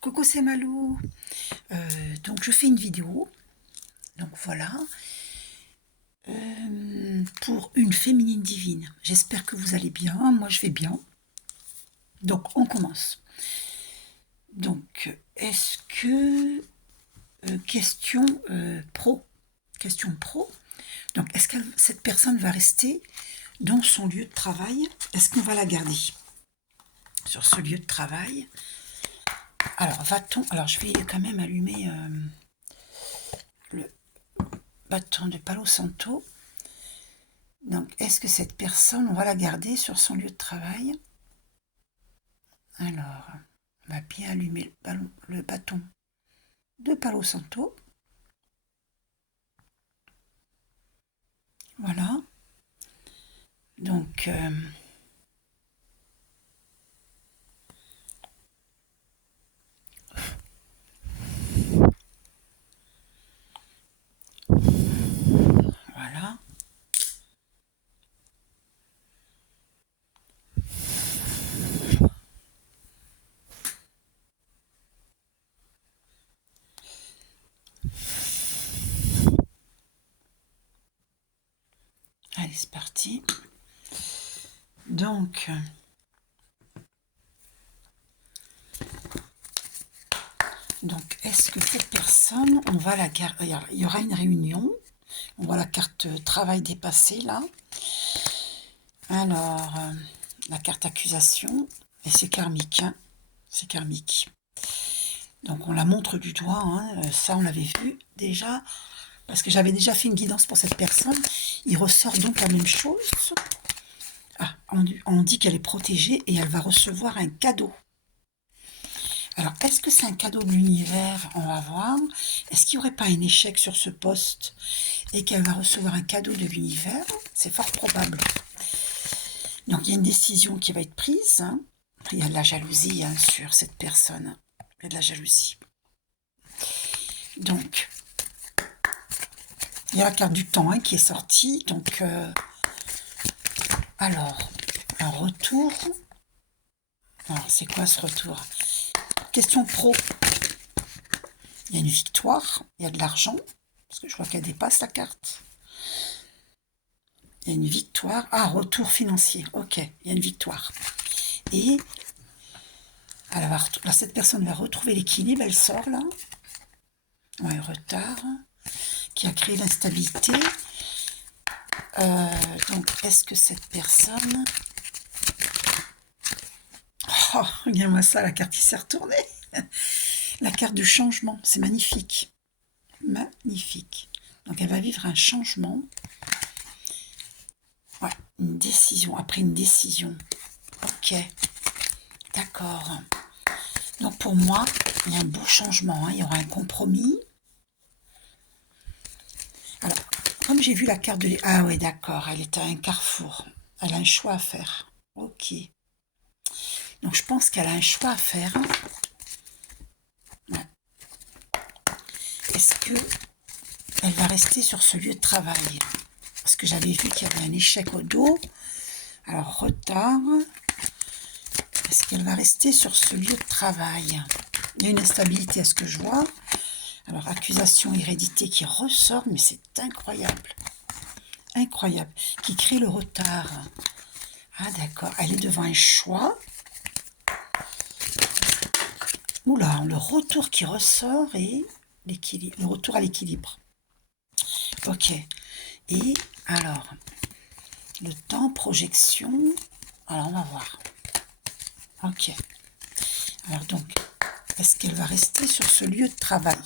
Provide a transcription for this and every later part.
Coucou, c'est Malou. Donc je fais une vidéo, donc voilà, pour une féminine divine. J'espère que vous allez bien, moi je vais bien. Donc on commence. Donc est-ce que question pro, question pro. Donc est-ce que cette personne va rester dans son lieu de travail? Est-ce qu'on va la garder sur ce lieu de travail? Alors va-t-on? Alors je vais quand même allumer le bâton de Palo Santo. Donc, est-ce que cette personne, on va la garder sur son lieu de travail? Alors, on va bien allumer le bâton de Palo Santo. Voilà. Donc, voilà. Allez, c'est parti. Donc, est-ce que cette personne, on va la garder? Il y aura une réunion. On voit la carte travail dépassée, là. Alors, la carte accusation. Et c'est karmique, hein. C'est karmique. Donc, on la montre du doigt, hein. Ça, on l'avait vu déjà. Parce que j'avais déjà fait une guidance pour cette personne. Il ressort donc la même chose. Ah, on dit qu'elle est protégée et elle va recevoir un cadeau. Alors, est-ce que c'est un cadeau de l'univers? On va voir. Est-ce qu'il n'y aurait pas un échec sur ce poste et qu'elle va recevoir un cadeau de l'univers? C'est fort probable. Donc, il y a une décision qui va être prise. Hein. Il y a de la jalousie, hein, sur cette personne. Il y a de la jalousie. Donc, il y a la carte du temps, hein, qui est sortie. Donc, alors, un retour. Alors, c'est quoi ce retour? Question pro. Il y a une victoire, il y a de l'argent, parce que je vois qu'elle dépasse la carte. Il y a une victoire. Ah, retour financier. Ok, il y a une victoire. Et là, cette personne va retrouver l'équilibre, elle sort là. Ouais, retard, qui a créé l'instabilité. Donc, est-ce que cette personne... Oh, regarde-moi ça, la carte qui s'est retournée. La carte du changement, c'est magnifique. Magnifique. Donc, elle va vivre un changement. Ouais, une décision, après une décision. Ok, d'accord. Donc, pour moi, il y a un beau changement. Hein. Il y aura un compromis. Alors, comme j'ai vu la carte de... Ah oui, d'accord, elle est à un carrefour. Elle a un choix à faire. Ok. Donc, je pense qu'elle a un choix à faire. Ouais. Est-ce que elle va rester sur ce lieu de travail? Parce que j'avais vu qu'il y avait un échec au dos. Alors, retard. Est-ce qu'elle va rester sur ce lieu de travail? Il y a une instabilité à ce que je vois. Alors, accusation, hérédité qui ressort, mais c'est incroyable. Incroyable. Qui crée le retard. Ah, d'accord. Elle est devant un choix. Oula, le retour qui ressort et le retour à l'équilibre. Ok. Et alors, le temps, projection. Alors, on va voir. Ok. Alors donc, est-ce qu'elle va rester sur ce lieu de travail?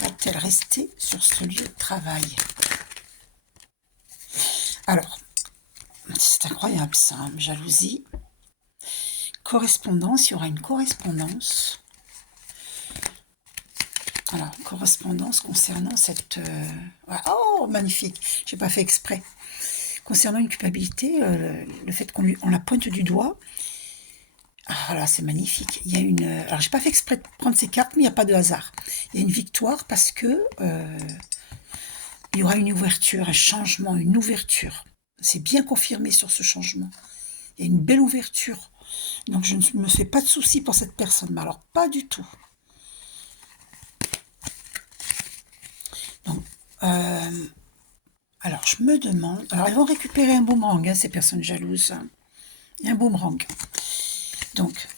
Va-t-elle rester sur ce lieu de travail? Alors, c'est incroyable ça, hein, jalousie. Correspondance, il y aura une correspondance. Alors, correspondance concernant cette... Oh, magnifique, j'ai pas fait exprès. Concernant une culpabilité, le fait on la pointe du doigt. Ah là, c'est magnifique. Il y a une... Alors, j'ai pas fait exprès de prendre ces cartes, mais il n'y a pas de hasard. Il y a une victoire parce que il y aura une ouverture, un changement, une ouverture. C'est bien confirmé sur ce changement. Il y a une belle ouverture Donc je ne me fais pas de soucis pour cette personne, mais alors pas du tout. Donc, alors je me demande... Alors elles vont récupérer un boomerang, hein, ces personnes jalouses. Il y a un boomerang. Donc,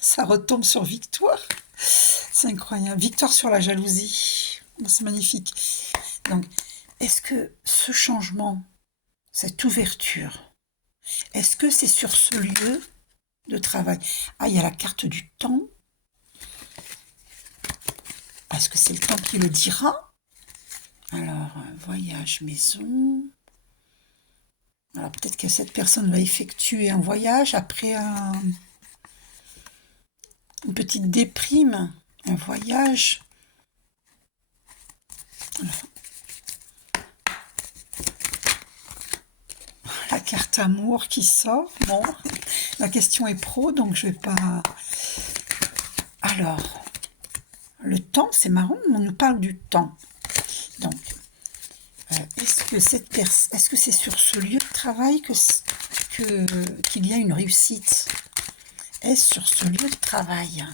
ça retombe sur Victoire. C'est incroyable. Victoire sur la jalousie. C'est magnifique. Donc, est-ce que ce changement, cette ouverture, est-ce que c'est sur ce lieu de travail? Ah, il y a la carte du temps. Est-ce que c'est le temps qui le dira? Alors, voyage, maison. Alors, peut-être que cette personne va effectuer un voyage après une petite déprime, un voyage. Alors, la carte amour qui sort. Bon, la question est pro, donc je vais pas... Alors, le temps, c'est marrant, on nous parle du temps. Donc, est-ce que c'est sur ce lieu de travail qu'il y a une réussite? Est-ce sur ce lieu de travail?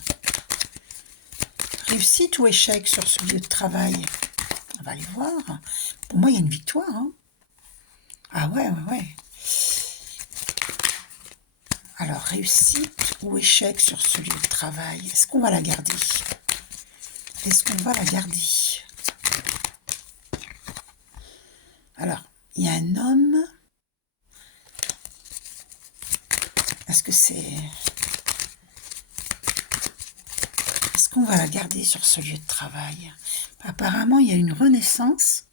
Réussite ou échec sur ce lieu de travail? On va aller voir. Pour moi, il y a une victoire. Hein. Ah ouais. Alors, réussite ou échec sur ce lieu de travail? Est-ce qu'on va la garder? Est-ce qu'on va la garder? Alors, il y a un homme. Est-ce que c'est... Est-ce qu'on va la garder sur ce lieu de travail? Apparemment, il y a une renaissance.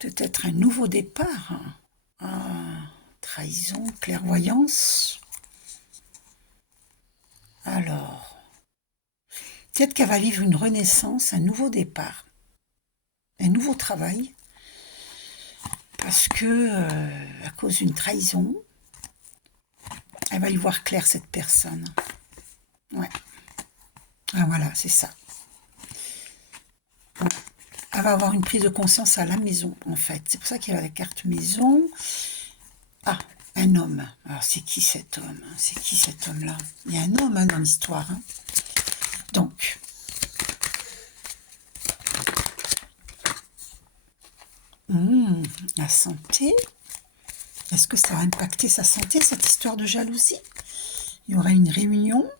Peut-être un nouveau départ. Trahison, clairvoyance. Alors, peut-être qu'elle va vivre une renaissance, un nouveau départ, un nouveau travail, parce que, à cause d'une trahison, elle va y voir clair, cette personne. Ouais. Ah voilà, c'est ça. Elle va avoir une prise de conscience à la maison, en fait. C'est pour ça qu'il y a la carte maison. Ah, un homme. Alors, c'est qui cet homme? C'est qui cet homme-là? Il y a un homme hein, dans l'histoire. Hein. Donc, la santé. Est-ce que ça va impacter sa santé, cette histoire de jalousie? Il y aura une réunion.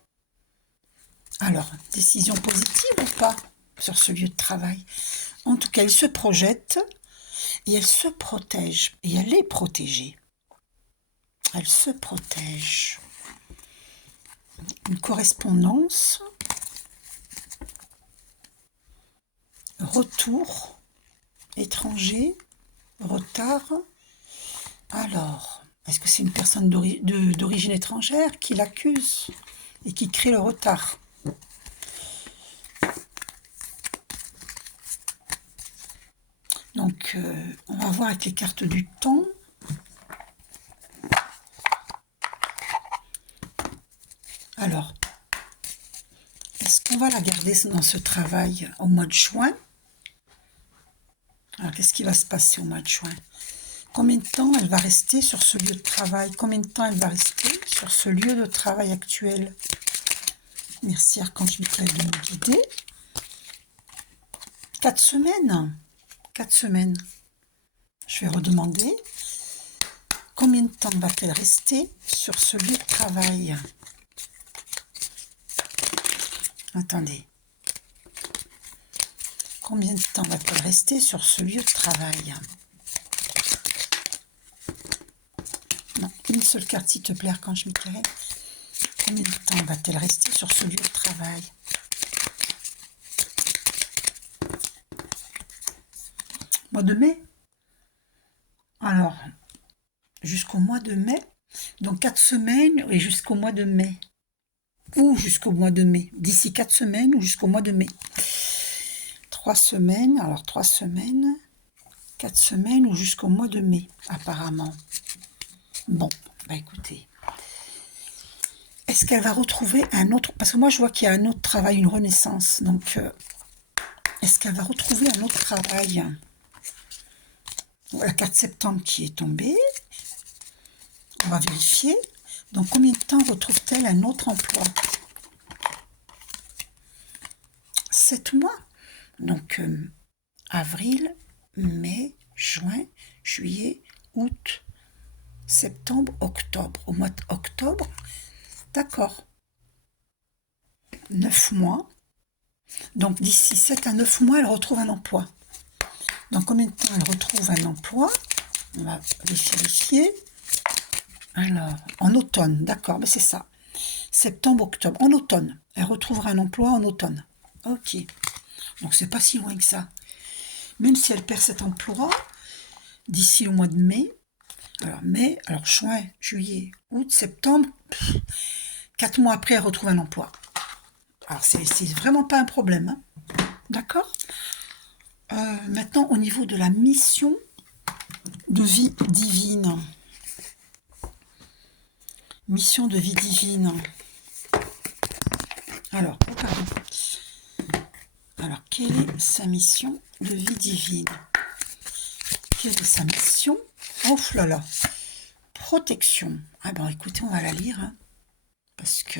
Alors, décision positive ou pas sur ce lieu de travail? En tout cas, elle se projette et elle se protège. Et elle est protégée. Elle se protège. Une correspondance. Retour. Étranger. Retard. Alors, est-ce que c'est une personne d'origine étrangère qui l'accuse et qui crée le retard? Donc, on va voir avec les cartes du temps. Alors, est-ce qu'on va la garder dans ce travail au mois de juin? Alors, qu'est-ce qui va se passer au mois de juin? Combien de temps elle va rester sur ce lieu de travail? Combien de temps elle va rester sur ce lieu de travail actuel? Merci Archange Michael de nous guider. 4 semaines. 4 semaines. Je vais redemander. Combien de temps va-t-elle rester sur ce lieu de travail? Attendez. Combien de temps va-t-elle rester sur ce lieu de travail? Non, une seule carte, s'il te plaît, Archange Michael. Combien de temps va-t-elle rester sur ce lieu de travail? Mois de mai? Alors, jusqu'au mois de mai. Donc 4 semaines et jusqu'au mois de mai. Ou jusqu'au mois de mai. D'ici 4 semaines ou jusqu'au mois de mai. 3 semaines. Alors 3 semaines. 4 semaines ou jusqu'au mois de mai, apparemment. Bon, bah écoutez. Est-ce qu'elle va retrouver un autre... Parce que moi, je vois qu'il y a un autre travail, une renaissance. Donc, est-ce qu'elle va retrouver un autre travail? La carte septembre qui est tombée. On va vérifier. Dans combien de temps retrouve-t-elle un autre emploi? 7 mois. Donc, avril, mai, juin, juillet, août, septembre, octobre. Au mois d'octobre, d'accord. 9 mois. Donc, d'ici 7 à 9 mois, elle retrouve un emploi. Dans combien de temps elle retrouve un emploi? On va vérifier. Alors, en automne, d'accord, mais c'est ça. Septembre, octobre, en automne. Elle retrouvera un emploi en automne. Ok. Donc, c'est pas si loin que ça. Même si elle perd cet emploi, d'ici au mois de mai, alors juin, juillet, août, septembre, 4 mois après, elle retrouve un emploi. Alors, c'est vraiment pas un problème. Hein. D'accord? Maintenant, au niveau de la mission de vie divine. Mission de vie divine. Alors, oh pardon. Alors, quelle est sa mission de vie divine? Quelle est sa mission? Oh là là. Protection. Ah ben écoutez, on va la lire. Hein, parce que...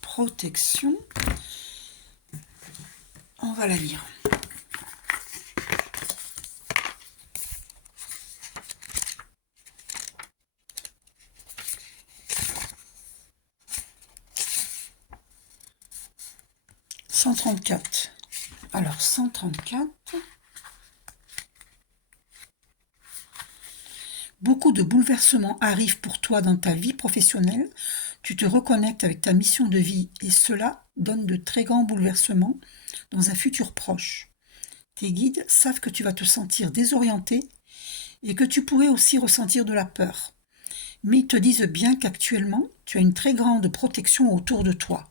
Protection. On va la lire. « 134. Alors, 134. Beaucoup de bouleversements arrivent pour toi dans ta vie professionnelle. Tu te reconnectes avec ta mission de vie et cela donne de très grands bouleversements dans un futur proche. Tes guides savent que tu vas te sentir désorienté et que tu pourrais aussi ressentir de la peur. Mais ils te disent bien qu'actuellement, tu as une très grande protection autour de toi.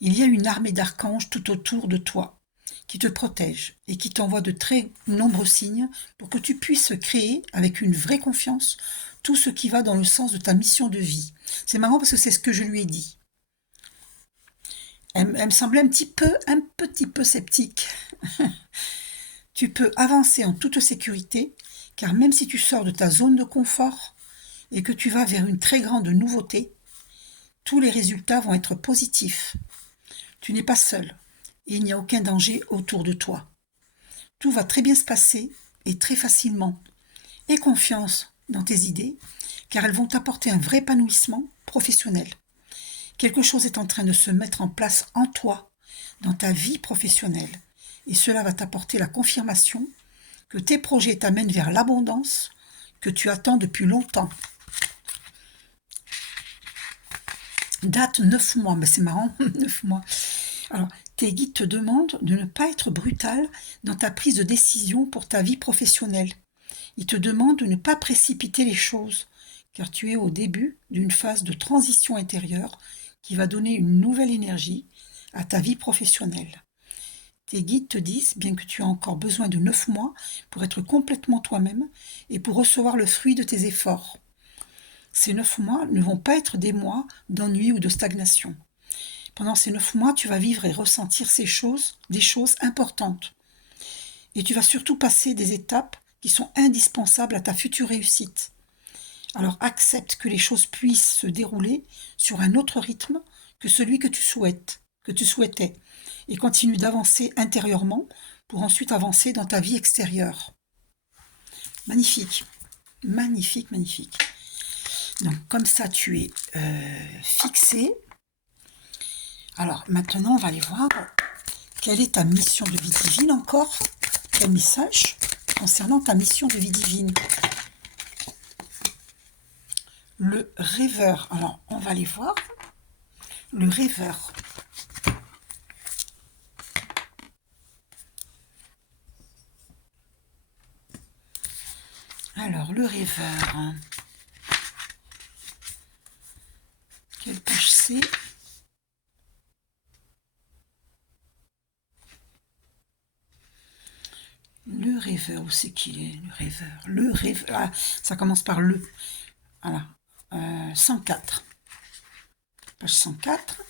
Il y a une armée d'archanges tout autour de toi qui te protège et qui t'envoie de très nombreux signes pour que tu puisses créer avec une vraie confiance tout ce qui va dans le sens de ta mission de vie. C'est marrant parce que c'est ce que je lui ai dit. Elle me semblait un petit peu sceptique. Tu peux avancer en toute sécurité, car même si tu sors de ta zone de confort et que tu vas vers une très grande nouveauté, tous les résultats vont être positifs. Tu n'es pas seul et il n'y a aucun danger autour de toi. Tout va très bien se passer et très facilement. Aie confiance dans tes idées, car elles vont t'apporter un vrai épanouissement professionnel. Quelque chose est en train de se mettre en place en toi, dans ta vie professionnelle, et cela va t'apporter la confirmation que tes projets t'amènent vers l'abondance que tu attends depuis longtemps. Date 9 mois, mais c'est marrant, 9 mois. Alors, tes guides te demandent de ne pas être brutal dans ta prise de décision pour ta vie professionnelle. Ils te demandent de ne pas précipiter les choses, car tu es au début d'une phase de transition intérieure qui va donner une nouvelle énergie à ta vie professionnelle. Tes guides te disent, bien que tu as encore besoin de 9 mois pour être complètement toi-même et pour recevoir le fruit de tes efforts. Ces 9 mois ne vont pas être des mois d'ennui ou de stagnation. Pendant ces 9 mois, tu vas vivre et ressentir des choses importantes. Et tu vas surtout passer des étapes qui sont indispensables à ta future réussite. Alors accepte que les choses puissent se dérouler sur un autre rythme que celui que tu souhaitais, et continue d'avancer intérieurement pour ensuite avancer dans ta vie extérieure. Magnifique, magnifique, magnifique. Donc comme ça tu es fixé. Alors maintenant on va aller voir quelle est ta mission de vie divine encore. Quel message concernant ta mission de vie divine. Le rêveur. Alors on va aller voir. Le rêveur. Alors le rêveur. Quelle page c'est? Le rêveur, où c'est qu'il est, le rêveur? Le rêveur, ah, ça commence par le. Voilà, 104. Page 104.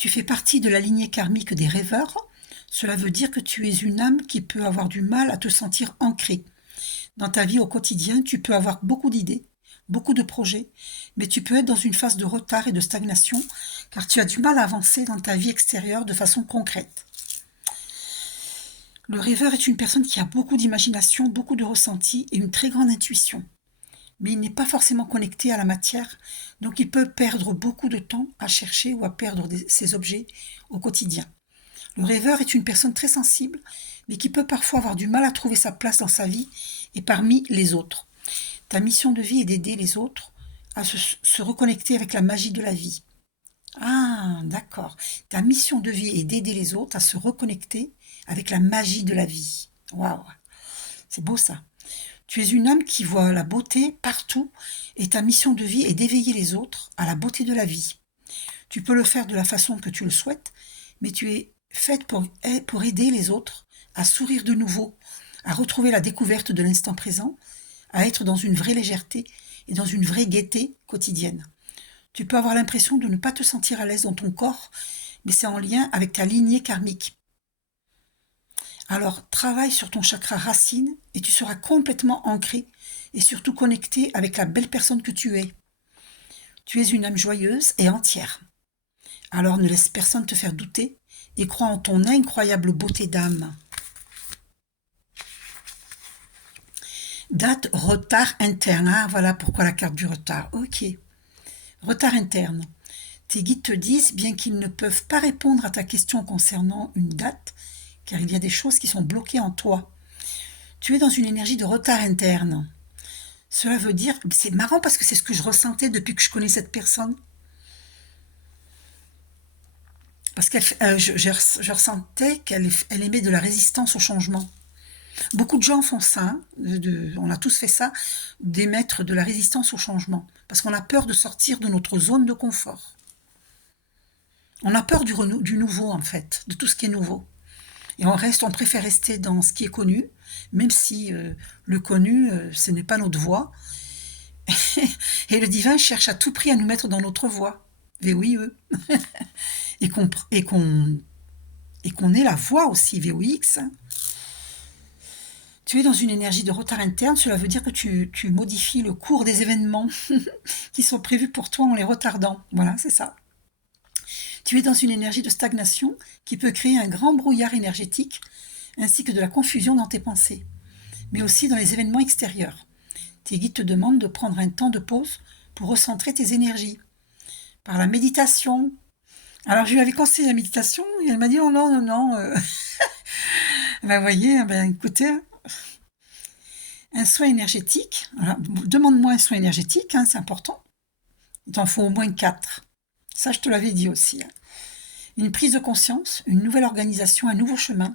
Tu fais partie de la lignée karmique des rêveurs. Cela veut dire que tu es une âme qui peut avoir du mal à te sentir ancrée. Dans ta vie au quotidien, tu peux avoir beaucoup d'idées, beaucoup de projets, mais tu peux être dans une phase de retard et de stagnation car tu as du mal à avancer dans ta vie extérieure de façon concrète. Le rêveur est une personne qui a beaucoup d'imagination, beaucoup de ressenti et une très grande intuition. Mais il n'est pas forcément connecté à la matière, donc il peut perdre beaucoup de temps à chercher ou à perdre ses objets au quotidien. Le rêveur est une personne très sensible, mais qui peut parfois avoir du mal à trouver sa place dans sa vie et parmi les autres. Ta mission de vie est d'aider les autres à se reconnecter avec la magie de la vie. Ah, d'accord. Ta mission de vie est d'aider les autres à se reconnecter avec la magie de la vie. Waouh, c'est beau ça. Tu es une âme qui voit la beauté partout et ta mission de vie est d'éveiller les autres à la beauté de la vie. Tu peux le faire de la façon que tu le souhaites, mais tu es faite pour aider les autres à sourire de nouveau, à retrouver la découverte de l'instant présent, à être dans une vraie légèreté et dans une vraie gaieté quotidienne. Tu peux avoir l'impression de ne pas te sentir à l'aise dans ton corps, mais c'est en lien avec ta lignée karmique. Alors, travaille sur ton chakra racine et tu seras complètement ancré et surtout connecté avec la belle personne que tu es. Tu es une âme joyeuse et entière. Alors ne laisse personne te faire douter et crois en ton incroyable beauté d'âme. Date retard interne. Ah, voilà pourquoi la carte du retard. Ok. Retard interne. Tes guides te disent, bien qu'ils ne peuvent pas répondre à ta question concernant une date, car il y a des choses qui sont bloquées en toi. Tu es dans une énergie de retard interne. Cela veut dire, c'est marrant parce que c'est ce que je ressentais depuis que je connais cette personne. Parce que je ressentais qu'elle aimait de la résistance au changement. Beaucoup de gens font ça, hein, on a tous fait ça, d'émettre de la résistance au changement. Parce qu'on a peur de sortir de notre zone de confort. On a peur du nouveau, en fait, de tout ce qui est nouveau. Et on préfère rester dans ce qui est connu, même si le connu, ce n'est pas notre voie. Et le divin cherche à tout prix à nous mettre dans notre voie. VOIE. et qu'on ait la voie aussi, VOX. Tu es dans une énergie de retard interne, cela veut dire que tu modifies le cours des événements qui sont prévus pour toi en les retardant. Voilà, c'est ça. Tu es dans une énergie de stagnation qui peut créer un grand brouillard énergétique ainsi que de la confusion dans tes pensées, mais aussi dans les événements extérieurs. Tes guides te demandent de prendre un temps de pause pour recentrer tes énergies. Par la méditation. Alors je lui avais conseillé la méditation et elle m'a dit oh non, non, non. Ben vous voyez, ben écoutez, un soin énergétique. Alors, demande-moi un soin énergétique, hein, c'est important. Il t'en faut au moins 4. Ça, je te l'avais dit aussi. Hein. Une prise de conscience, une nouvelle organisation, un nouveau chemin,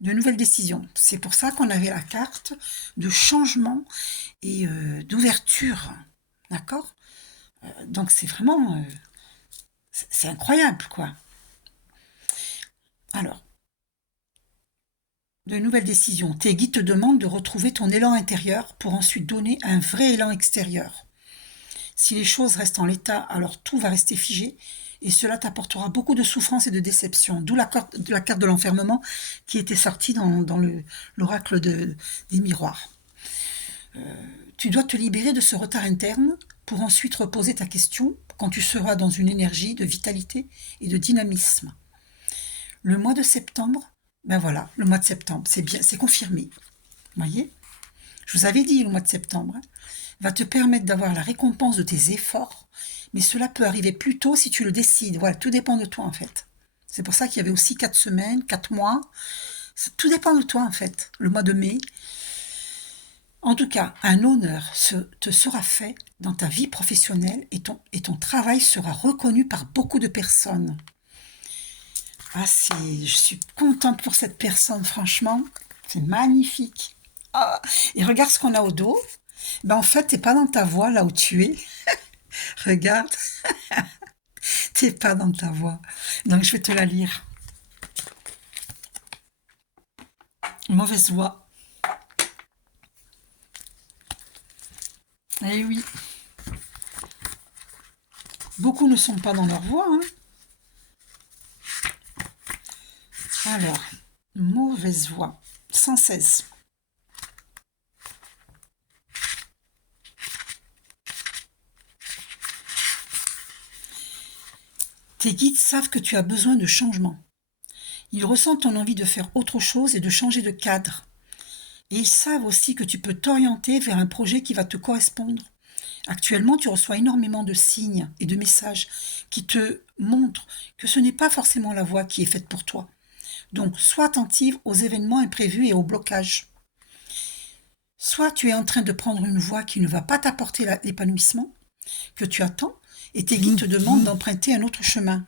de nouvelles décisions. C'est pour ça qu'on avait la carte de changement et d'ouverture. D'accord ? Donc c'est vraiment... c'est incroyable, quoi. Alors, de nouvelles décisions. Tes guides te demandent de retrouver ton élan intérieur pour ensuite donner un vrai élan extérieur. Si les choses restent en l'état, alors tout va rester figé et cela t'apportera beaucoup de souffrance et de déception. D'où la carte de l'enfermement qui était sortie dans l'oracle des miroirs. Tu dois te libérer de ce retard interne pour ensuite reposer ta question quand tu seras dans une énergie de vitalité et de dynamisme. Le mois de septembre, ben voilà, le mois de septembre, c'est bien, c'est confirmé. Vous voyez ? Je vous avais dit le mois de septembre, hein, va te permettre d'avoir la récompense de tes efforts, mais cela peut arriver plus tôt si tu le décides. Voilà, tout dépend de toi en fait. C'est pour ça qu'il y avait aussi 4 semaines, 4 mois. Tout dépend de toi en fait. Le mois de mai. En tout cas, un honneur te sera fait dans ta vie professionnelle et ton travail sera reconnu par beaucoup de personnes. Ah, je suis contente pour cette personne, franchement. C'est magnifique. Ah, et regarde ce qu'on a au dos. Ben en fait, t'es pas dans ta voie là où tu es. Regarde. T'es pas dans ta voie. Donc, je vais te la lire. Mauvaise voie. Eh oui. Beaucoup ne sont pas dans leur voie. Hein. Alors, mauvaise voix, 116. Tes guides savent que tu as besoin de changement. Ils ressentent ton envie de faire autre chose et de changer de cadre. Et ils savent aussi que tu peux t'orienter vers un projet qui va te correspondre. Actuellement, tu reçois énormément de signes et de messages qui te montrent que ce n'est pas forcément la voie qui est faite pour toi. Donc, sois attentive aux événements imprévus et aux blocages. Soit tu es en train de prendre une voie qui ne va pas t'apporter l'épanouissement que tu attends, et tes guides te demandent d'emprunter un autre chemin.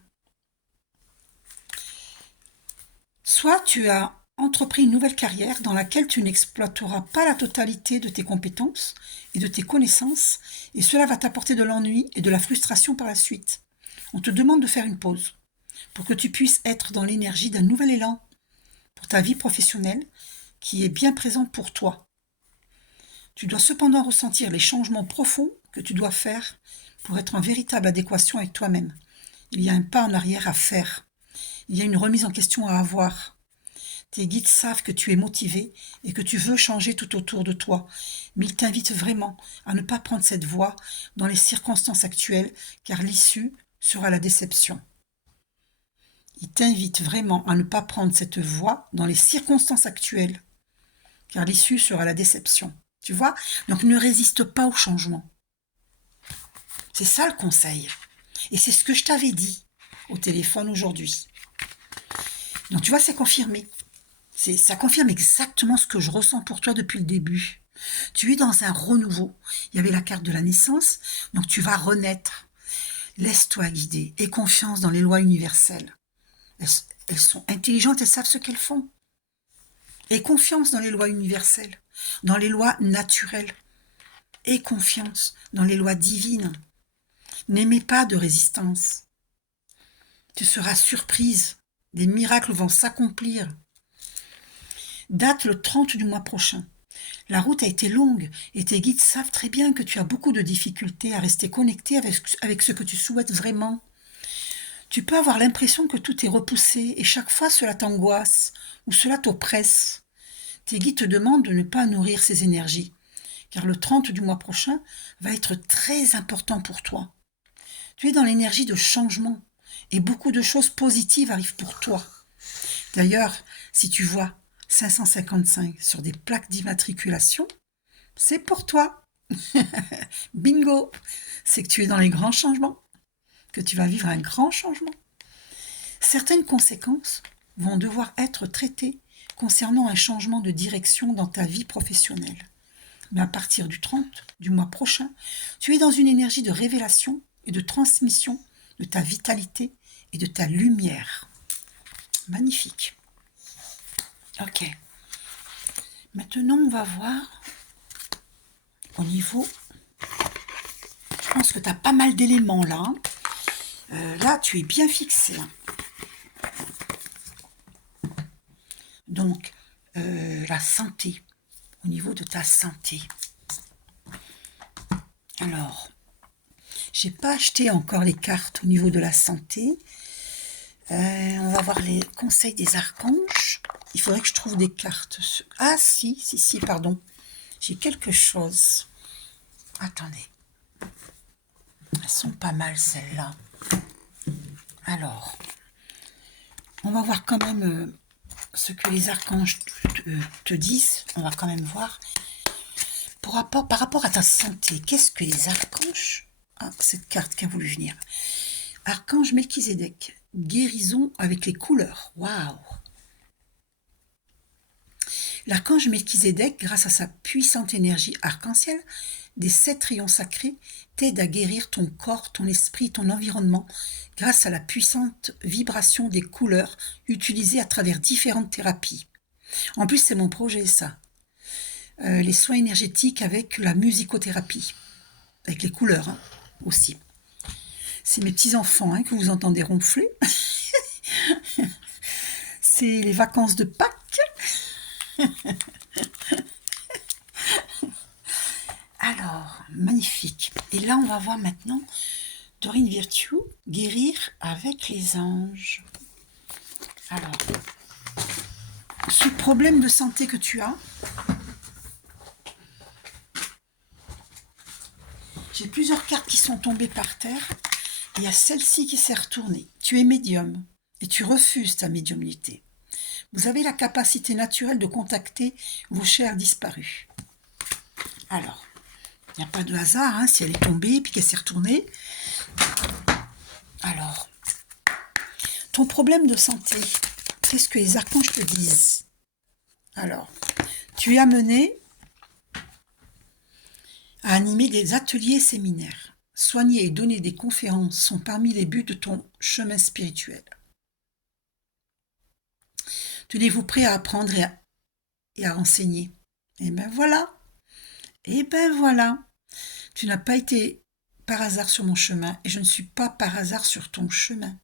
Soit tu as entrepris une nouvelle carrière dans laquelle tu n'exploiteras pas la totalité de tes compétences et de tes connaissances, et cela va t'apporter de l'ennui et de la frustration par la suite. On te demande de faire une pause pour que tu puisses être dans l'énergie d'un nouvel élan pour ta vie professionnelle qui est bien présent pour toi. Tu dois cependant ressentir les changements profonds que tu dois faire pour être en véritable adéquation avec toi-même. Il y a un pas en arrière à faire. Il y a une remise en question à avoir. Tes guides savent que tu es motivé et que tu veux changer tout autour de toi, mais ils t'invitent vraiment à ne pas prendre cette voie dans les circonstances actuelles, car l'issue sera la déception. Ils t'invitent vraiment à ne pas prendre cette voie dans les circonstances actuelles, car l'issue sera la déception. Tu vois? Donc ne résiste pas au changement. C'est ça le conseil. Et c'est ce que je t'avais dit au téléphone aujourd'hui. Donc tu vois, c'est confirmé. Ça confirme exactement ce que je ressens pour toi depuis le début. Tu es dans un renouveau. Il y avait la carte de la naissance, donc tu vas renaître. Laisse-toi guider. Aie confiance dans les lois universelles. Elles sont intelligentes, elles savent ce qu'elles font. Aie confiance dans les lois universelles, dans les lois naturelles. Aie confiance dans les lois divines. N'aimez pas de résistance. Tu seras surprise. Des miracles vont s'accomplir. Date le 30 du mois prochain. La route a été longue et tes guides savent très bien que tu as beaucoup de difficultés à rester connecté avec ce que tu souhaites vraiment. Tu peux avoir l'impression que tout est repoussé et chaque fois cela t'angoisse ou cela t'oppresse. Tes guides te demandent de ne pas nourrir ces énergies, car le 30 du mois prochain va être très important pour toi. Tu es dans l'énergie de changement et beaucoup de choses positives arrivent pour toi. D'ailleurs, si tu vois 555 sur des plaques d'immatriculation, c'est pour toi. Bingo! C'est que tu es dans les grands changements, que tu vas vivre un grand changement. Certaines conséquences vont devoir être traitées concernant un changement de direction dans ta vie professionnelle. Mais à partir du 30 du mois prochain, tu es dans une énergie de révélation et de transmission de ta vitalité et de ta lumière. Magnifique. Ok. Maintenant, on va voir au niveau... Je pense que tu as pas mal d'éléments là. Là, tu es bien fixé. Donc, la santé, au niveau de ta santé. Alors, j'ai pas acheté encore les cartes au niveau de la santé. On va voir les conseils des archanges. Il faudrait que je trouve des cartes. Ah, si, pardon. J'ai quelque chose. Attendez. Elles sont pas mal, celles-là. Alors, on va voir quand même ce que les archanges te disent. On va quand même voir. Par rapport à ta santé, qu'est-ce que les archanges... Ah, cette carte qui a voulu venir. Archange Melchizedek. Guérison avec les couleurs. Waouh! L'archange Melchizedek, grâce à sa puissante énergie arc-en-ciel, des 7 rayons sacrés, t'aide à guérir ton corps, ton esprit, ton environnement, grâce à la puissante vibration des couleurs utilisées à travers différentes thérapies. En plus, c'est mon projet, ça. Les soins énergétiques avec la musicothérapie, avec les couleurs aussi. C'est mes petits-enfants que vous entendez ronfler. C'est les vacances de Pâques. Alors, magnifique. Et là, on va voir maintenant Dorine Virtue, guérir avec les anges. Alors, ce problème de santé que tu as, j'ai plusieurs cartes qui sont tombées par terre, et il y a celle-ci qui s'est retournée. Tu es médium, et tu refuses ta médiumnité. Vous avez la capacité naturelle de contacter vos chers disparus. Alors, il n'y a pas de hasard, hein, si elle est tombée, puis qu'elle s'est retournée. Alors, ton problème de santé, qu'est-ce que les archanges te disent? Alors, tu es amené à animer des ateliers et séminaires. Soigner et donner des conférences sont parmi les buts de ton chemin spirituel. Tenez-vous prêt à apprendre et à enseigner. Et ben voilà. Et ben voilà. Tu n'as pas été par hasard sur mon chemin et je ne suis pas par hasard sur ton chemin.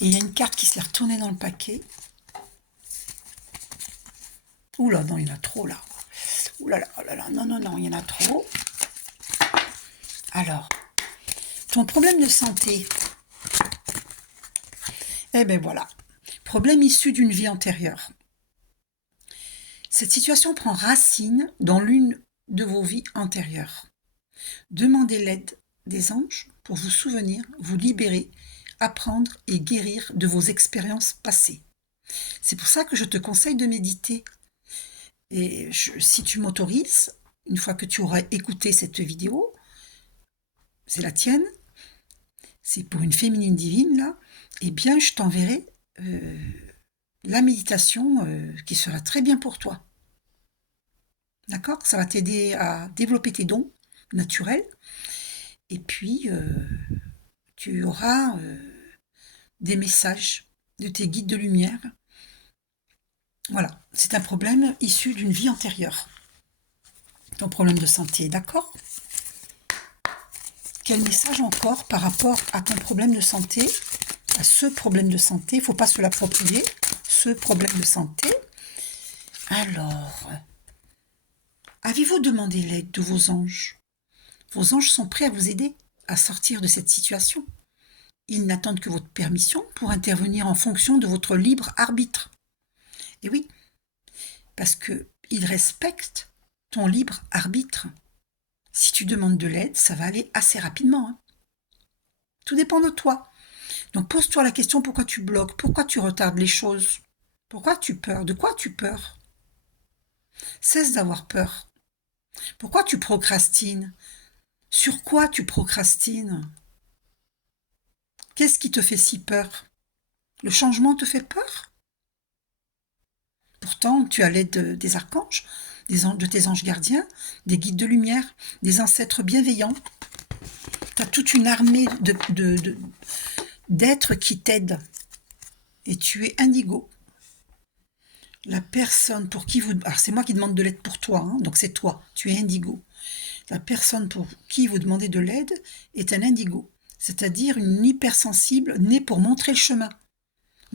Et il y a une carte qui s'est retournée dans le paquet. Ouh là, non, il y en a trop là. Ouh là là, oh là là, non, non, non, il y en a trop. Alors, ton problème de santé, eh ben voilà, problème issu d'une vie antérieure. Cette situation prend racine dans l'une de vos vies antérieures. Demandez l'aide des anges pour vous souvenir, vous libérer, apprendre et guérir de vos expériences passées. C'est pour ça que je te conseille de méditer. Et si tu m'autorises, une fois que tu auras écouté cette vidéo, c'est la tienne, c'est pour une féminine divine, là, eh bien, je t'enverrai la méditation qui sera très bien pour toi. D'accord? Ça va t'aider à développer tes dons naturels. Et puis, tu auras des messages de tes guides de lumière. Voilà, c'est un problème issu d'une vie antérieure. Ton problème de santé, d'accord? Quel message encore par rapport à ton problème de santé, à ce problème de santé? Il ne faut pas se l'approprier, ce problème de santé. Alors, avez-vous demandé l'aide de vos anges? Vos anges sont prêts à vous aider à sortir de cette situation. Ils n'attendent que votre permission pour intervenir en fonction de votre libre arbitre. Et oui, parce qu'ils respectent ton libre arbitre. Si tu demandes de l'aide, ça va aller assez rapidement. Hein. Tout dépend de toi. Donc pose-toi la question, pourquoi tu bloques? Pourquoi tu retardes les choses? Pourquoi tu peurs? De quoi tu peurs? Cesse d'avoir peur. Pourquoi tu procrastines? Sur quoi tu procrastines? Qu'est-ce qui te fait si peur? Le changement te fait peur? Pourtant, tu as l'aide des archanges, de tes anges gardiens, des guides de lumière, des ancêtres bienveillants. Tu as toute une armée d'êtres qui t'aident. Et tu es indigo. La personne pour qui vous... Alors, c'est moi qui demande de l'aide pour toi, hein, donc c'est toi, tu es indigo. La personne pour qui vous demandez de l'aide est un indigo, c'est-à-dire une hypersensible née pour montrer le chemin.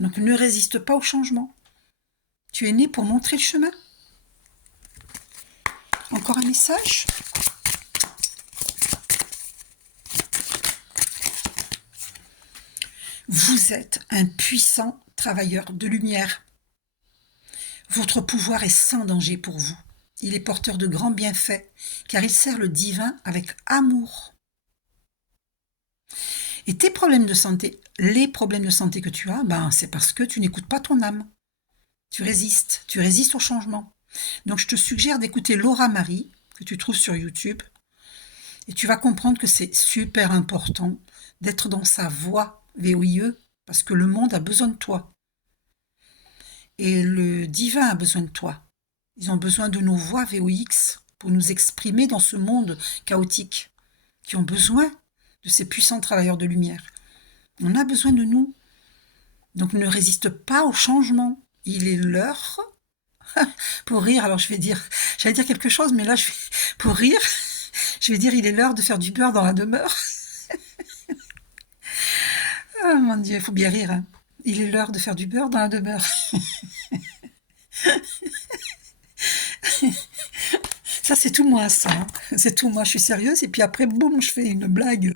Donc, ne résiste pas au changement. Tu es né pour montrer le chemin. Encore un message? Vous êtes un puissant travailleur de lumière. Votre pouvoir est sans danger pour vous. Il est porteur de grands bienfaits, car il sert le divin avec amour. Et tes problèmes de santé, les problèmes de santé que tu as, c'est parce que tu n'écoutes pas ton âme. Tu résistes au changement. Donc je te suggère d'écouter Laura Marie, que tu trouves sur YouTube, et tu vas comprendre que c'est super important d'être dans sa voix VOIE, parce que le monde a besoin de toi. Et le divin a besoin de toi. Ils ont besoin de nos voix VOX pour nous exprimer dans ce monde chaotique, qui ont besoin de ces puissants travailleurs de lumière. On a besoin de nous. Donc ne résiste pas au changement. Il est l'heure, pour rire, alors j'allais dire quelque chose, mais là, pour rire, je vais dire il est l'heure de faire du beurre dans la demeure. Oh mon Dieu, il faut bien rire. Hein. Il est l'heure de faire du beurre dans la demeure. Ça, c'est tout moi, ça. Hein. C'est tout moi, je suis sérieuse, et puis après, boum, je fais une blague.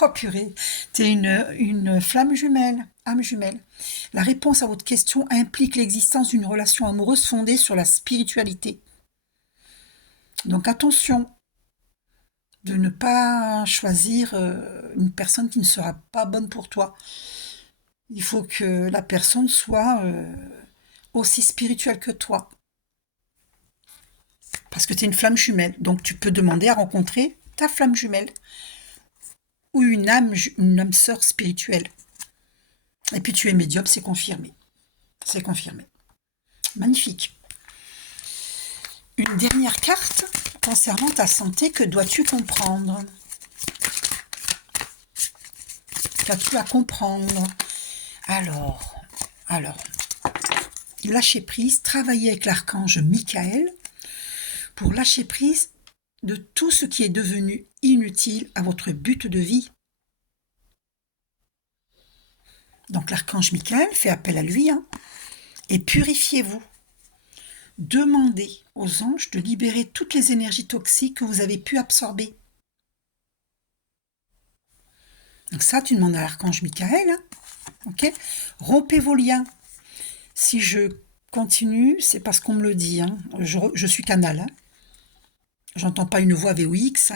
Oh purée, Tu es une flamme jumelle, âme jumelle. La réponse à votre question implique l'existence d'une relation amoureuse fondée sur la spiritualité. Donc attention de ne pas choisir une personne qui ne sera pas bonne pour toi. Il faut que la personne soit aussi spirituelle que toi. Parce que tu es une flamme jumelle. Donc tu peux demander à rencontrer ta flamme jumelle. Ou une âme sœur spirituelle. Et puis tu es médium, c'est confirmé. C'est confirmé. Magnifique. Une dernière carte concernant ta santé, que dois-tu comprendre? Qu'as-tu à comprendre? Alors, lâcher prise, travailler avec l'archange Michael pour lâcher prise de tout ce qui est devenu inutile à votre but de vie. Donc l'archange Michael fait appel à lui, et purifiez-vous. Demandez aux anges de libérer toutes les énergies toxiques que vous avez pu absorber. Donc ça, tu demandes à l'archange Michael. Ok. Rompez vos liens. Si je continue, c'est parce qu'on me le dit. Je suis canal. J'entends pas une voix VOX,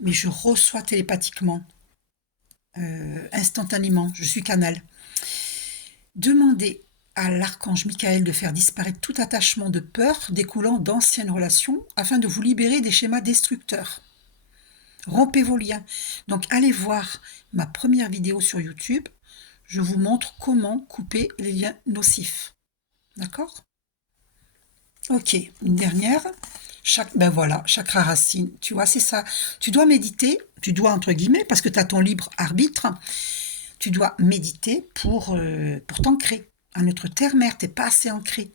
mais je reçois télépathiquement, instantanément. Je suis canal. Demandez à l'archange Michael de faire disparaître tout attachement de peur découlant d'anciennes relations afin de vous libérer des schémas destructeurs. Rompez vos liens. Donc allez voir ma première vidéo sur YouTube. Je vous montre comment couper les liens nocifs. D'accord? Ok, une dernière. Ben voilà, chakra racine. Tu vois, c'est ça. Tu dois méditer, tu dois entre guillemets, parce que tu as ton libre arbitre, tu dois méditer pour t'ancrer. À notre terre-mère, tu n'es pas assez ancré.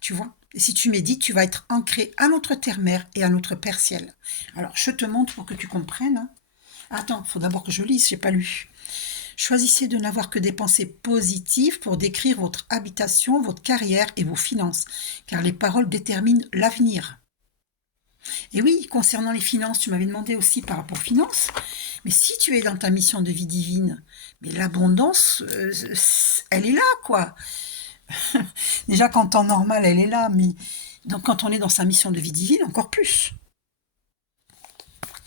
Tu vois? Et si tu médites, tu vas être ancré à notre terre-mère et à notre père ciel. Alors, je te montre pour que tu comprennes. Attends, il faut d'abord que je lise, je n'ai pas lu. Choisissez de n'avoir que des pensées positives pour décrire votre habitation, votre carrière et vos finances, car les paroles déterminent l'avenir. Et oui, concernant les finances, tu m'avais demandé aussi par rapport aux finances, mais si tu es dans ta mission de vie divine, mais l'abondance, elle est là, quoi. Déjà, qu'en temps normal, elle est là, mais donc quand on est dans sa mission de vie divine, encore plus.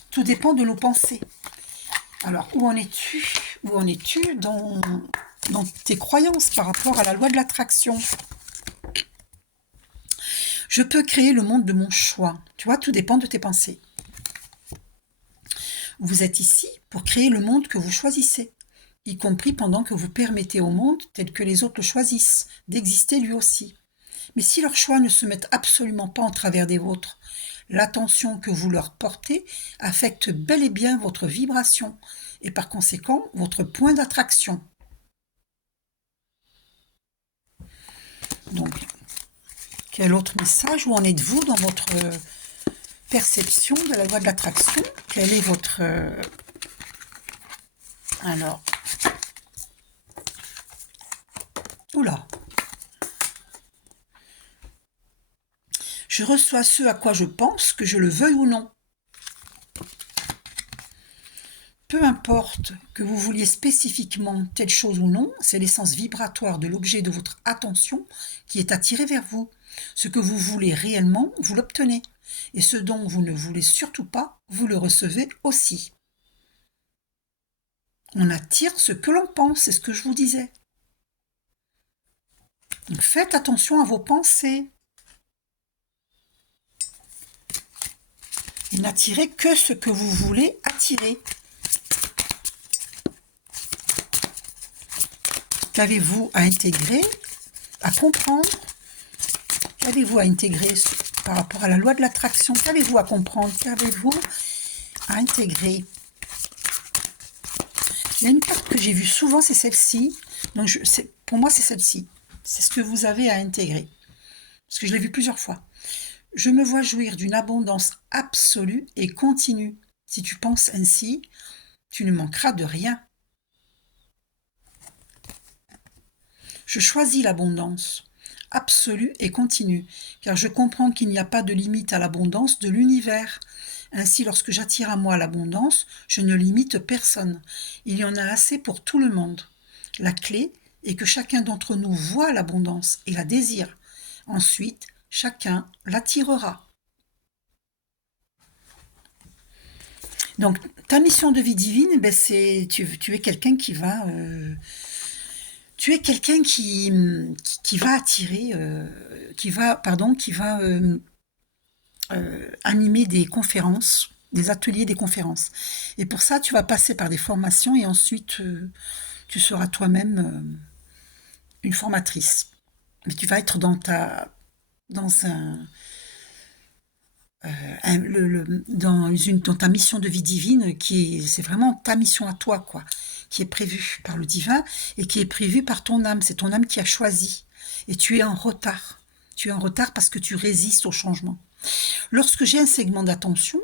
Tout dépend de nos pensées. Alors, où en es-tu? Où en es-tu dans tes croyances par rapport à la loi de l'attraction? Je peux créer le monde de mon choix. Tu vois, tout dépend de tes pensées. Vous êtes ici pour créer le monde que vous choisissez, y compris pendant que vous permettez au monde, tel que les autres le choisissent, d'exister lui aussi. Mais si leurs choix ne se mettent absolument pas en travers des vôtres, l'attention que vous leur portez affecte bel et bien votre vibration et par conséquent votre point d'attraction. Donc, quel autre message? Où en êtes-vous dans votre perception de la loi de l'attraction? Quel est votre... Alors... Oula! Je reçois ce à quoi je pense, que je le veuille ou non. Peu importe que vous vouliez spécifiquement telle chose ou non, c'est l'essence vibratoire de l'objet de votre attention qui est attiré vers vous. Ce que vous voulez réellement, vous l'obtenez. Et ce dont vous ne voulez surtout pas, vous le recevez aussi. On attire ce que l'on pense, c'est ce que je vous disais. Donc faites attention à vos pensées. Et n'attirez que ce que vous voulez attirer. Qu'avez-vous à intégrer, à comprendre? Qu'avez-vous à intégrer par rapport à la loi de l'attraction? Qu'avez-vous à comprendre? Qu'avez-vous à intégrer? Il y a une carte que j'ai vue souvent, c'est celle-ci. Donc pour moi, c'est celle-ci. C'est ce que vous avez à intégrer. Parce que je l'ai vu plusieurs fois. Je me vois jouir d'une abondance absolue et continue. Si tu penses ainsi, tu ne manqueras de rien. Je choisis l'abondance absolue et continue, car je comprends qu'il n'y a pas de limite à l'abondance de l'univers. Ainsi, lorsque j'attire à moi l'abondance, je ne limite personne. Il y en a assez pour tout le monde. La clé est que chacun d'entre nous voit l'abondance et la désire. Ensuite, chacun l'attirera. Donc, ta mission de vie divine, ben, c'est tu es quelqu'un qui va tu es quelqu'un qui va attirer, qui va animer des conférences, des ateliers, des conférences. Et pour ça, tu vas passer par des formations et ensuite, tu seras toi-même une formatrice. Mais tu vas être dans dans ta mission de vie divine c'est vraiment ta mission à toi, quoi, qui est prévue par le divin et qui est prévue par ton âme. C'est ton âme qui a choisi. Et tu es en retard. Tu es en retard parce que tu résistes au changement. Lorsque j'ai un segment d'intention,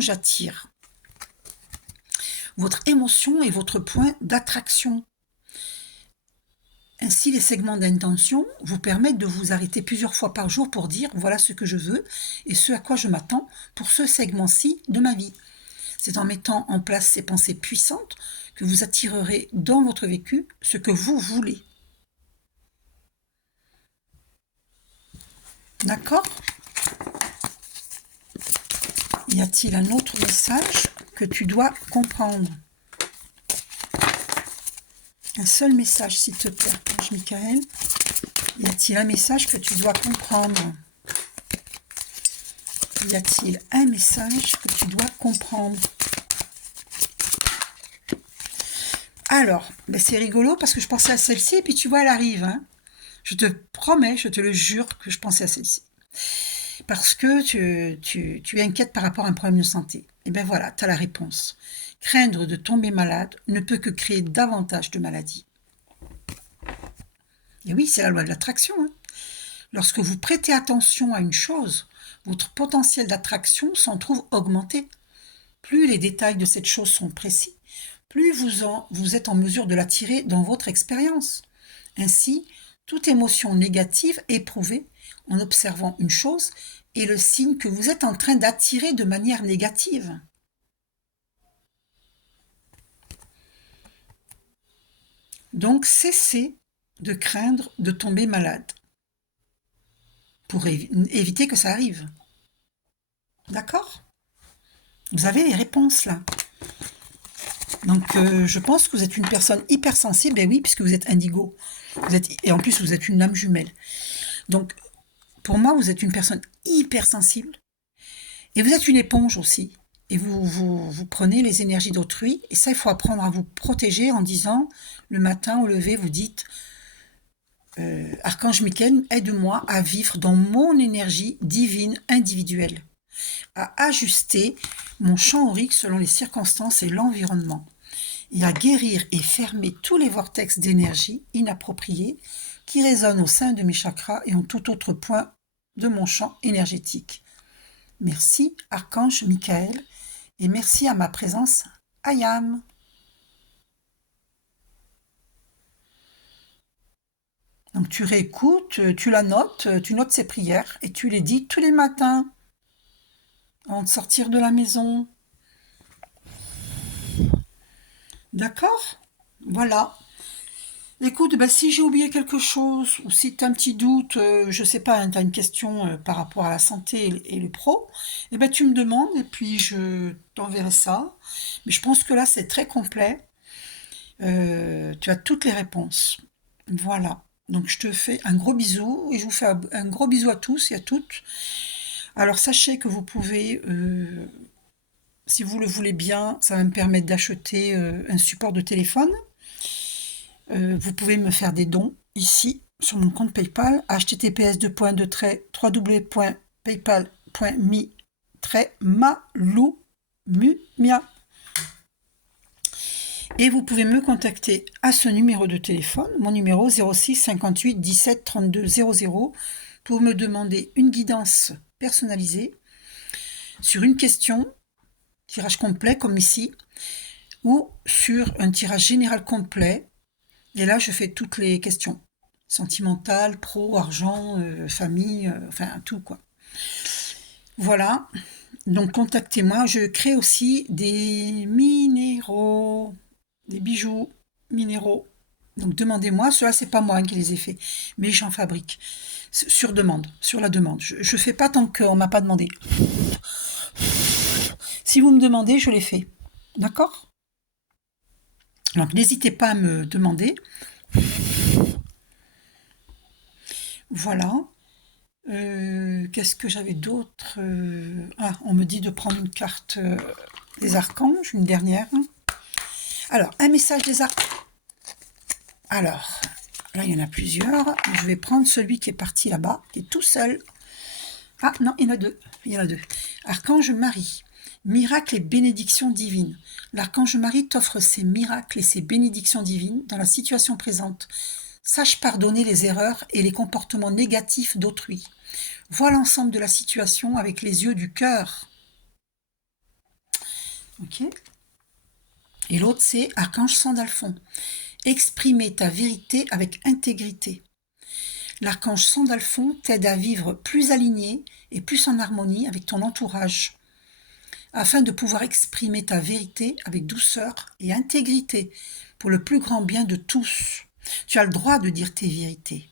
j'attire votre émotion et votre point d'attraction. Ainsi, les segments d'intention vous permettent de vous arrêter plusieurs fois par jour pour dire voilà ce que je veux et ce à quoi je m'attends pour ce segment-ci de ma vie. C'est en mettant en place ces pensées puissantes que vous attirerez dans votre vécu ce que vous voulez. D'accord ? Y a-t-il un autre message que tu dois comprendre ? Un seul message, s'il te plaît, Archange Michael. Y a-t-il un message que tu dois comprendre ? Y a-t-il un message que tu dois comprendre ? Alors, ben c'est rigolo parce que je pensais à celle-ci et puis tu vois, elle arrive. Hein. Je te promets, je te le jure que je pensais à celle-ci. Parce que tu es inquiète par rapport à un problème de santé. Et bien voilà, tu as la réponse. Craindre de tomber malade ne peut que créer davantage de maladies. Et oui, c'est la loi de l'attraction. Hein. Lorsque vous prêtez attention à une chose, votre potentiel d'attraction s'en trouve augmenté. Plus les détails de cette chose sont précis, plus vous êtes en mesure de l'attirer dans votre expérience. Ainsi, toute émotion négative éprouvée en observant une chose est le signe que vous êtes en train d'attirer de manière négative. Donc, cessez de craindre de tomber malade pour éviter que ça arrive. D'accord ? Vous avez les réponses là. Donc, je pense que vous êtes une personne hypersensible, et oui, puisque vous êtes indigo. Et en plus, vous êtes une âme jumelle. Donc, pour moi, vous êtes une personne hypersensible. Et vous êtes une éponge aussi. Et vous prenez les énergies d'autrui. Et ça, il faut apprendre à vous protéger en disant, le matin au lever, vous dites, Archange Michael, aide-moi à vivre dans mon énergie divine individuelle, à ajuster mon champ aurique selon les circonstances et l'environnement, et à guérir et fermer tous les vortex d'énergie inappropriés qui résonnent au sein de mes chakras et en tout autre point de mon champ énergétique. Merci, Archange Michael, et merci à ma présence, Ayam. Donc tu réécoutes, tu la notes, tu notes ces prières et tu les dis tous les matins avant de sortir de la maison. D'accord ? Voilà. Écoute, bah, si j'ai oublié quelque chose ou si tu as un petit doute, je sais pas, tu as une question par rapport à la santé et le pro, eh ben, tu me demandes et puis je t'enverrai ça. Mais je pense que là, c'est très complet. Tu as toutes les réponses. Voilà. Donc je te fais un gros bisou et je vous fais un gros bisou à tous et à toutes. Alors sachez que vous pouvez, si vous le voulez bien, ça va me permettre d'acheter un support de téléphone. Vous pouvez me faire des dons ici sur mon compte PayPal https://www.paypal.me/maloumumia. Et vous pouvez me contacter à ce numéro de téléphone, mon numéro 06 58 17 32 00, pour me demander une guidance personnalisée sur une question, tirage complet comme ici, ou sur un tirage général complet. Et là, je fais toutes les questions. Sentimentales, pro, argent, famille, enfin tout quoi. Voilà. Donc, contactez-moi. Je crée aussi des minéraux, des bijoux minéraux. Donc, demandez-moi. Ceux-là, c'est pas moi qui les ai faits, mais j'en fabrique sur demande, sur la demande. Je fais pas tant qu'on m'a pas demandé. Si vous me demandez, je les fais. D'accord? Donc, n'hésitez pas à me demander. Voilà. Qu'est-ce que j'avais d'autre? Ah, on me dit de prendre une carte des archanges, une dernière. Alors, un message des archanges. Alors, là, il y en a plusieurs. Je vais prendre celui qui est parti là-bas, qui est tout seul. Ah, non, il y en a deux. Il y en a deux. Archange Marie. Miracles et bénédictions divines. L'archange Marie t'offre ses miracles et ses bénédictions divines dans la situation présente. Sache pardonner les erreurs et les comportements négatifs d'autrui. Vois l'ensemble de la situation avec les yeux du cœur. Ok. Et l'autre, c'est Archange Sandalphon. Exprimer ta vérité avec intégrité. L'archange Sandalphon t'aide à vivre plus aligné et plus en harmonie avec ton entourage, afin de pouvoir exprimer ta vérité avec douceur et intégrité pour le plus grand bien de tous. Tu as le droit de dire tes vérités.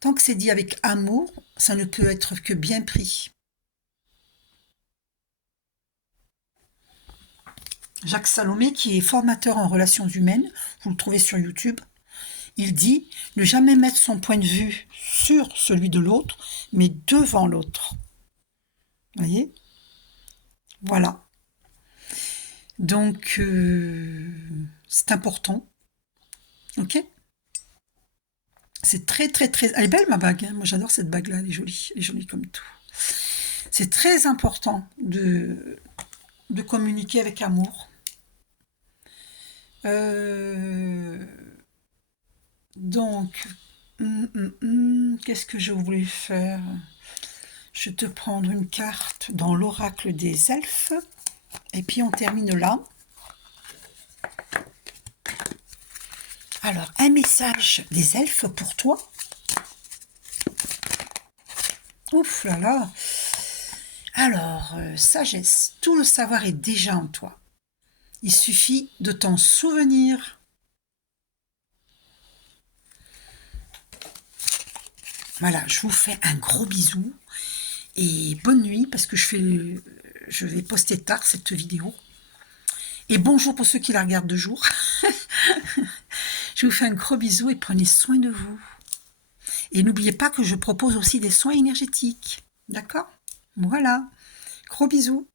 Tant que c'est dit avec amour, ça ne peut être que bien pris. Jacques Salomé, qui est formateur en relations humaines, vous le trouvez sur YouTube, il dit ne jamais mettre son point de vue sur celui de l'autre, mais devant l'autre. Vous voyez? Voilà. Donc, c'est important. Ok? C'est très, très, très... Elle est belle, ma bague. Hein. Moi, j'adore cette bague-là. Elle est jolie. Elle est jolie comme tout. C'est très important de communiquer avec amour. Donc, qu'est-ce que je voulais faire? Je vais te prendre une carte dans l'oracle des elfes. Et puis, on termine là. Alors, un message des elfes pour toi. Ouf là là. Alors, sagesse, tout le savoir est déjà en toi. Il suffit de t'en souvenir. Voilà, je vous fais un gros bisou et bonne nuit parce que je vais poster tard cette vidéo. Et bonjour pour ceux qui la regardent de jour. Je vous fais un gros bisou et prenez soin de vous. Et n'oubliez pas que je propose aussi des soins énergétiques. D'accord? Voilà. Gros bisous.